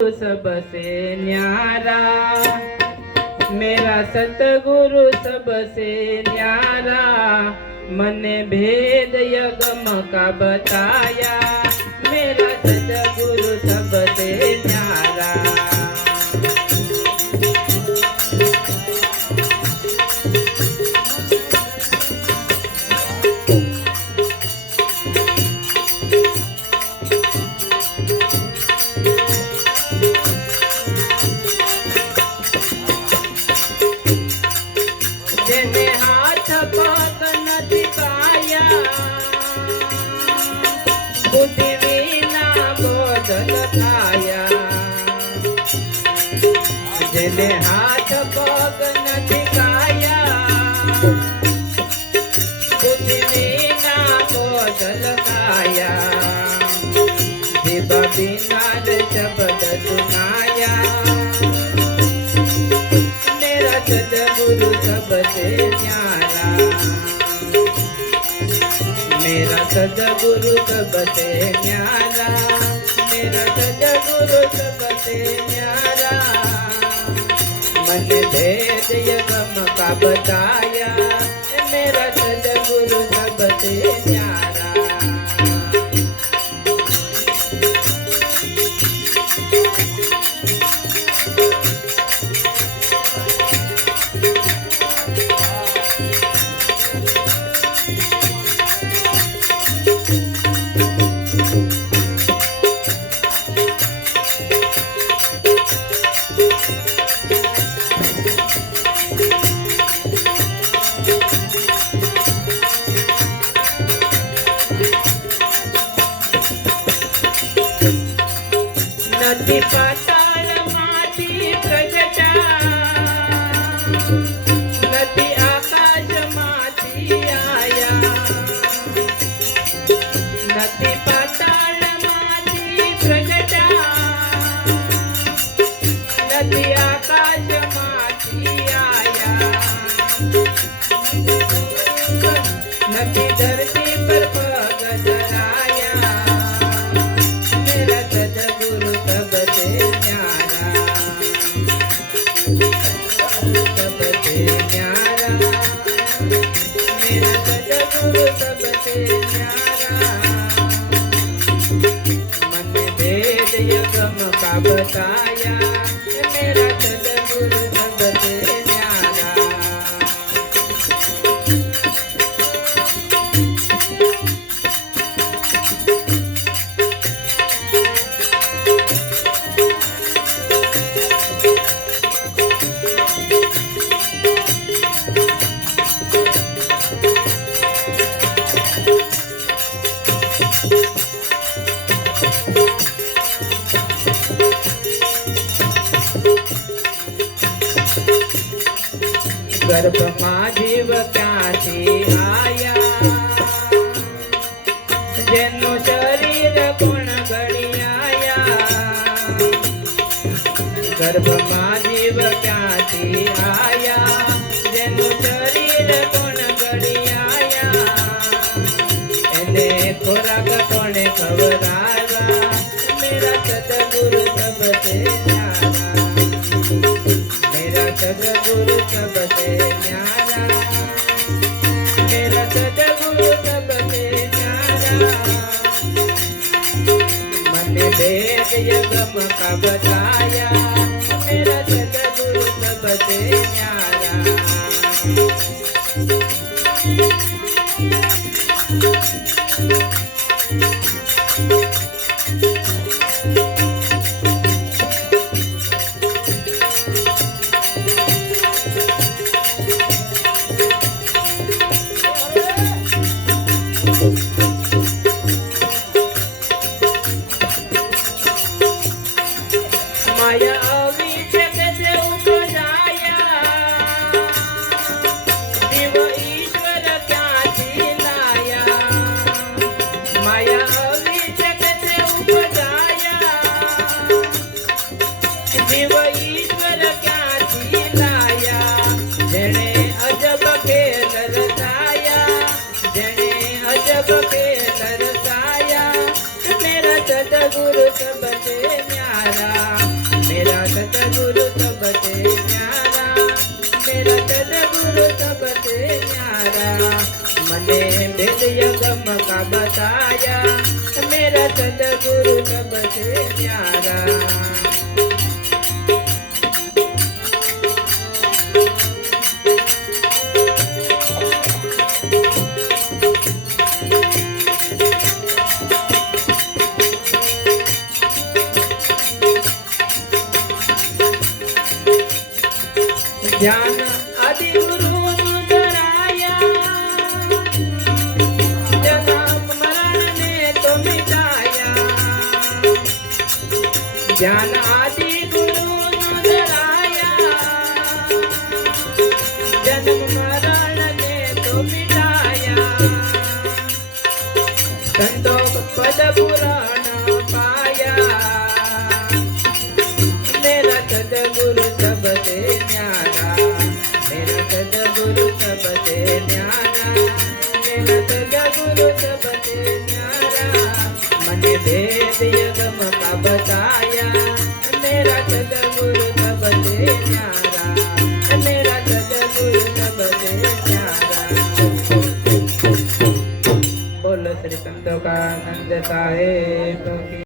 सबसे न्यारा, मेरा सतगुरु सबसे न्यारा, मने भेद यगम का बताया, मेरा सतगुरु सबसे न्यारा। जेने हाथ पग नथी पाया, बुद्धि विना बोधल थाया। जेने हाथ पग नथी पाया, बुद्धि विना बोधल थाया। जीभ बिना शब्द सुनाया, मेरा सतगुरु सबसे न्यारा, मेरा सतगुरु सबसे न्यारा, मेरा सतगुरु सबसे न्यारा। मन भेद यगम का बताया, मेरा सतगुरु सबसे न्यारा। नदी पाताल माटी प्रगटा, नदी आकाश माटी आया। नदी पाताल माटी प्रगटा, नदी आकाश माटी आया। नदी धरती पर पग धराया, मेरा सतगुरु सबसे न्यारा, सबसे न्यारा, मेरा सतगुरु सबसे न्यारा। मन भेद यगम का बताया, मेरा सतगुरु सबसे न्यारा। गर्भ में जीव क्यांथी आया, जेनु शरीर कोण घड़ी आया। गर्भ में जीव क्यांथी आया, जेनु शरीर कोण घड़ी आया। एने खोराक कोणे खवरावा, मेरा सतगुरु सबसे न्यारा, मेरा सतगुरु सबसे न्यारा, मेरा सतगुरु सबसे न्यारा। मन भेद यगम का बताया, मेरा सतगुरु सबसे न्यारा। माया अविचक से उपजाया, शिव ईश्वर क्यांथी लाया। माया अविचक से उपजाया, शिव ईश्वर क्यांथी लाया। जेने अजब खेल रचाया, जेने अजब खेल रचाया, मेरा सतगुरु सबसे न्यारा। सबसे न्यारा। ज्ञान आदि गुरु धराया, जन्म मरण ने तो मिटाया। ज्ञान आदि गुरु धराया, जन्म मरण ने तो मिटाया। संतोष पद पुराण पाया, मेरा सदगुरु सबसे न्यारा। मेरा सदगुरु सबसे न्यारा, मेरा सदगुरु सबसे न्यारा। मने भेद यगम का बताया, मेरा सदगुरु सबसे न्यारा। मेरा सदगुरु सबसे न्यारा। बोलो श्री संतों का आनंद साहेब की।